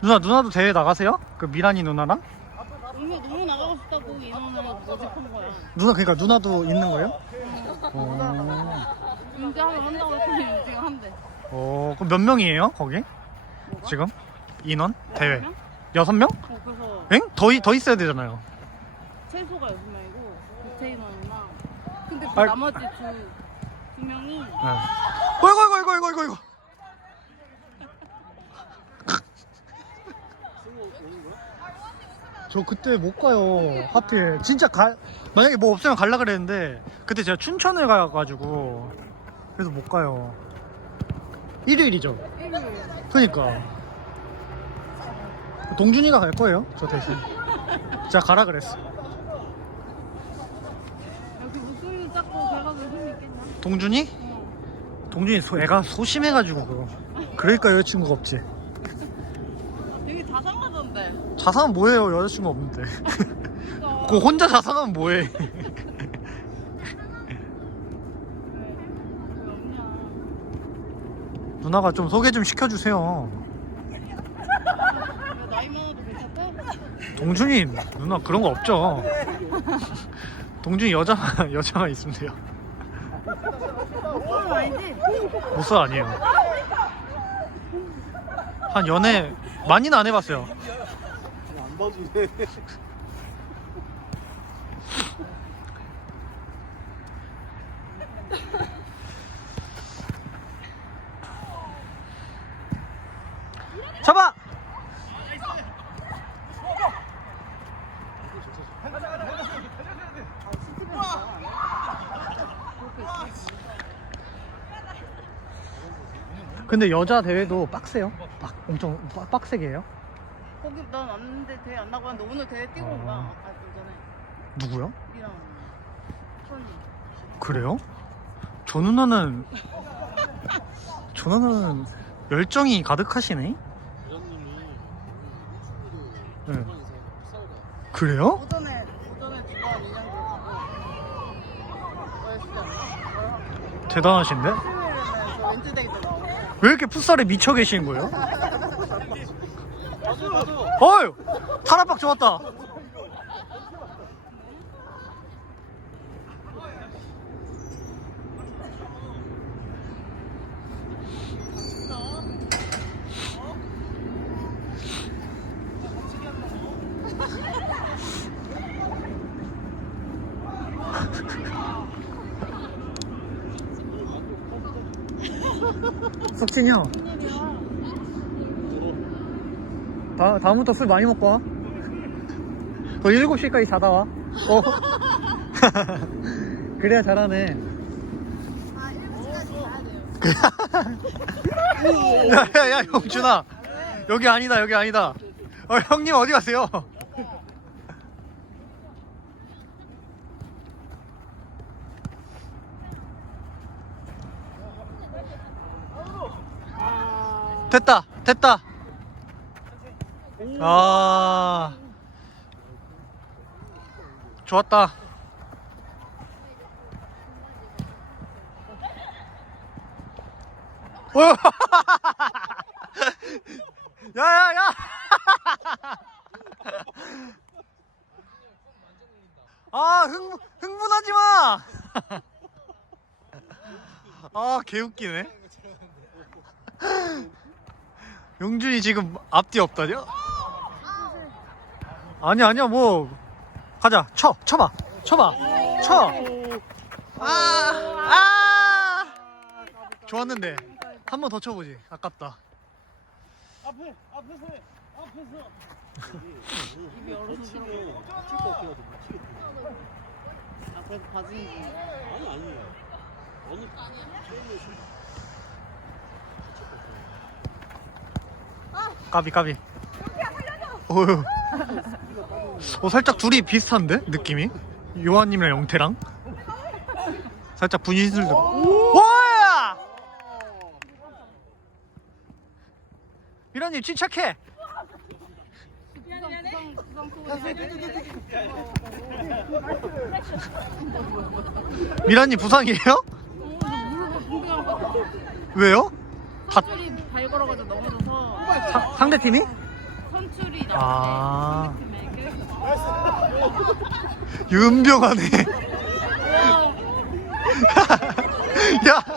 누나 누나도 대회 나가세요? 그 미란이 누나랑? 너무 너무 나가고 싶다고 인원을 모집한 거야. 누나 그러니까 누나도 있는 거예요? 어. 윤지하면 한다고 했더니 윤지가 한대. 어, 그럼 몇 명이에요 거기? 지금 인원 대회 명? 여섯 명? 어, 그래서 엥? 더, 이- 더 있어야 되잖아요. 최소가 여섯 명이고 교체 인원이랑 근데 그 아. 나머지 두, 두 명이 네. 어이구 어이구 어이구 어이구 어이구. 저 그때 못 가요. 하필 진짜 가 만약에 뭐 없으면 갈라 그랬는데 그때 제가 춘천을 가가지고 그래서 못 가요. 일요일이죠. 일요일 그러니까 동준이가 갈 거예요. 저 대신. 제가 가라 그랬어. 여기 힘이? 동준이? 어. 동준이 소, 애가 소심해가지고 그거. 그러니까 여자친구가 없지. 자상은 뭐예요? 여자친구 없는데. 그 혼자 자상하면 뭐해? 누나가 좀 소개 좀 시켜주세요. 동준이 누나 그런 거 없죠? 동준이 여자만 여자만 있으면 돼요. 그건. 보스 아니에요. 한 연애 많이는 안 해봤어요. 안 봐주네. 잡아! 근데 여자 대회도 빡세요? 빡, 엄청 빡- 빡세게 해요? 거기 난 왔는데 대회 안 나고 왔는데 오늘 대회 뛰고 온 거야. 어. 아까 그 전에 누구요? 우리랑 천이. 그래요? 저 누나는 저 누나는 열정이 가득하시네? 부장님이 네. 친구도 풋살가. 그래요? 오전에 오전에 뭐였지? 대단하신데? 저 나오고 왜 이렇게 풋살에 미쳐 계신 거예요? 어휴! 타락박 좋았다! 석진이 형, 다, 다음부터 술 많이 먹고 와. 너 7시까지 자다 와. 어. 그래야 잘하네. 아 1시까지 가야 돼요 야, 야, 야, 용준아. 여기 아니다, 여기 아니다. 어, 형님 어디 가세요? 됐다, 됐다. 아. 좋았다. 어! 야, 야, 야! 아, 흥, 흥분하지 마! 아, 개웃기네. 용준이 지금 앞뒤 없다냐? 아니, 아니야, 뭐. 가자, 쳐, 쳐봐. 쳐봐. 쳐! 아, 아! 좋았는데. 한 번 더 쳐보지. 아깝다. 앞에 앞에서 해. 앞에서. 입이 얼어서 치고 들어가 칠것 같아가지고 치겠다. 아 그래도 봐주는 중 아니 아니에요. 어느 게임에 좀 까비, 까비. 어휴. 어, 살짝 둘이 비슷한데? 느낌이? 요한님이랑 영태랑? 살짝 분위기들도. 와! 미라님 침착해. 미라님 부상이에요? 왜요? 다 소리 발 걸어가지고 넘어져서 사- 상대팀이? 아. 팀에 윤병하네. 야.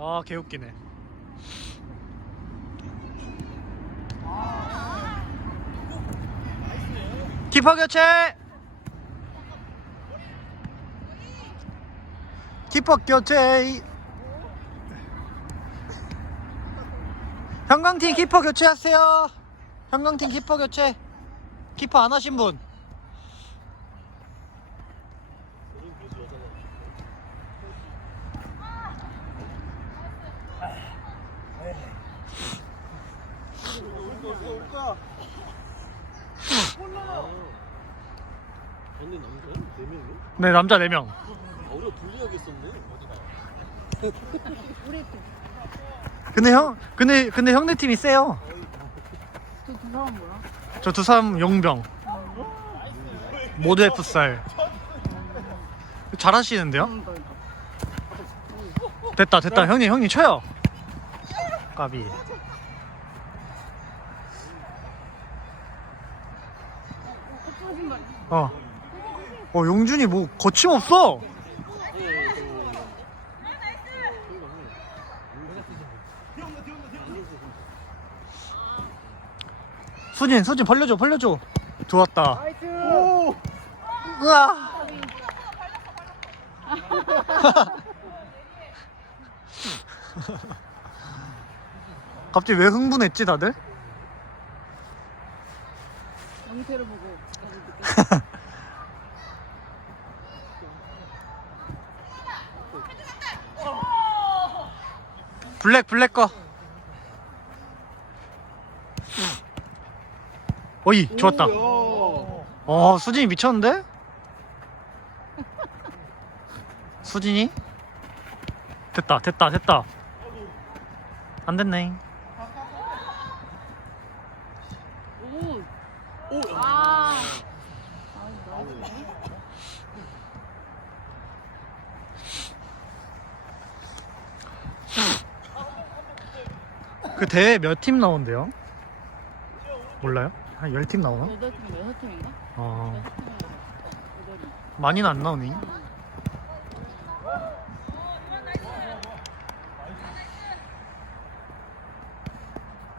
아, 개웃기네. 키퍼 교체! 키퍼 교체! 형광팀 키퍼 교체하세요! 형광팀 키퍼 교체! 키퍼 안 하신 분! 언니 남자야? 네 명이? 네, 남자 4명. 아, 우리가 불리하겠었네. 근데 형, 근데, 근데 형네 팀이 세요. 저두 사람 뭐야? 저 두 사람 용병. 모두 F살. 잘하시는데요? 됐다, 됐다. 형님, 형님 쳐요. 까비. 어. 어, 용준이 뭐 거침없어. 수진, 수진 벌려줘, 벌려줘. 좋았다. 우와. 갑자기 왜 흥분했지 다들? 영태를 보고 다들 느꼈어. 블랙 블랙 거. 어이 좋았다. 어 수진이 미쳤는데? 수진이? 됐다 됐다 됐다. 안 됐네. 오. 오, 아. 아, 나이스. 그 대회 몇 팀 나온대요? 몰라요? 한 10팀 나오나? 여덟 팀 여섯 팀인가? 어 여섯 팀인가? 여덟이. 많이는 안 나오네.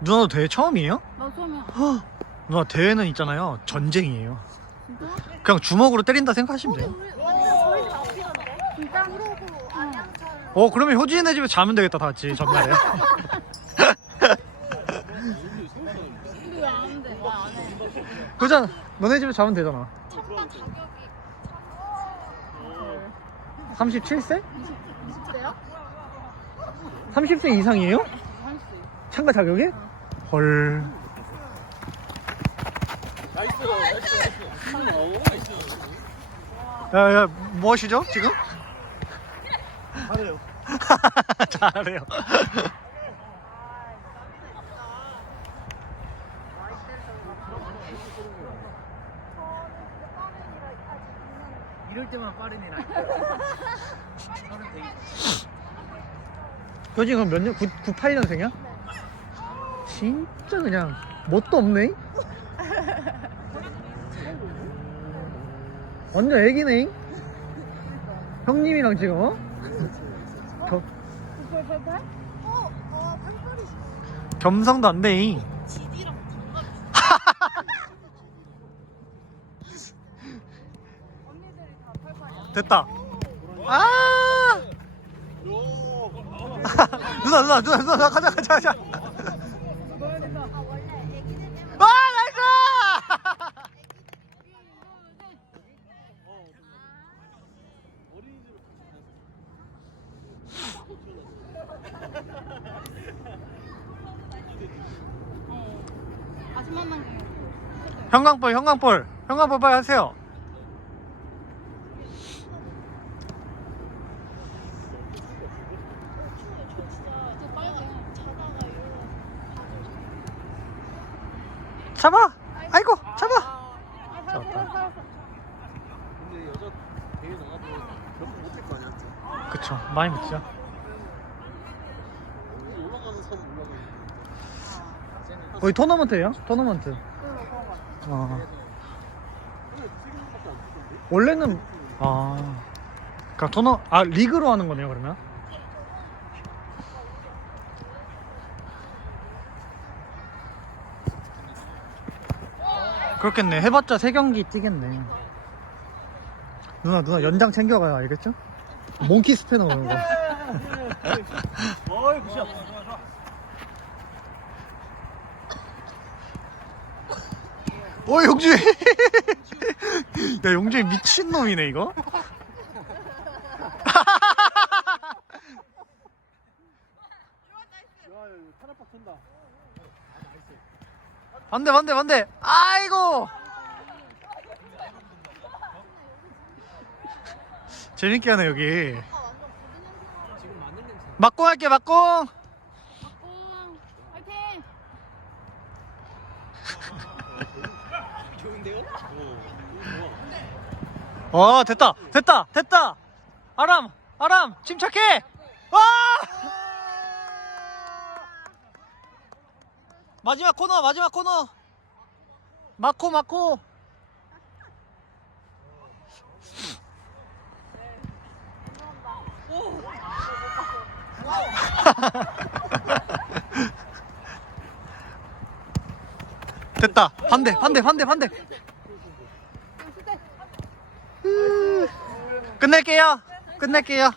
누나도 대회 처음이에요? 나 처음이야. 누나 대회는 있잖아요 전쟁이에요. 진짜? 그냥 주먹으로 때린다 생각하시면 돼요. 진짜? 어 그러면 효진이네 집에 자면 되겠다 다 같이 전날에. 근데 왜안 돼? 왜안 해? 그잖아. 너네 집에 자면 되잖아. 37세? 20대야? 30세 이상이에요? 30대. 참가 자격이? 헐. 나이스, 나이스, 나이스. 야야 무엇이죠 지금? 잘해요. 잘해요. 이럴 때만 빠른 애라. 효진 그럼 몇 년? 9, 98년생이야? 진짜 그냥 뭣도 없네? 완전 애기네? 형님이랑 지금 어? 겨, 겸상도 안 돼. 됐다. 아! 누나 누나 누나 누나 가자 가자 가자. 아 나이스! 다시 만난 게. 형광볼 형광볼 형광볼 빨리 하세요. 아이고 잡아. 잡았다. 근데 여자 대회 나가도 몇번 못할 거 아니야? 그쵸 많이 묻죠. 올라가는 선 올라가는 거의 토너먼트예요? 토너먼트. 어. 원래는 아 그니까 토너 아 리그로 하는 거네요 그러면 그렇겠네. 해봤자 세 경기 뛰겠네. 누나 누나 연장 챙겨가요. 알겠죠? 몽키 스패너 오는 거. 어이 굿샷 어 용주이. 야 용주이 미친놈이네 이거? 반대 반대 반대. 아 이고 재밌게 하네 여기. 막공 할게 막공 응, 화이팅! 좋은데요? 어 좋아 와 됐다 됐다 됐다. 아람 아람 침착해. 와! 마지막 코너 마지막 코너 마코 마코 됐다 반대 반대 반대 반대 끝낼게요. 끝낼게요.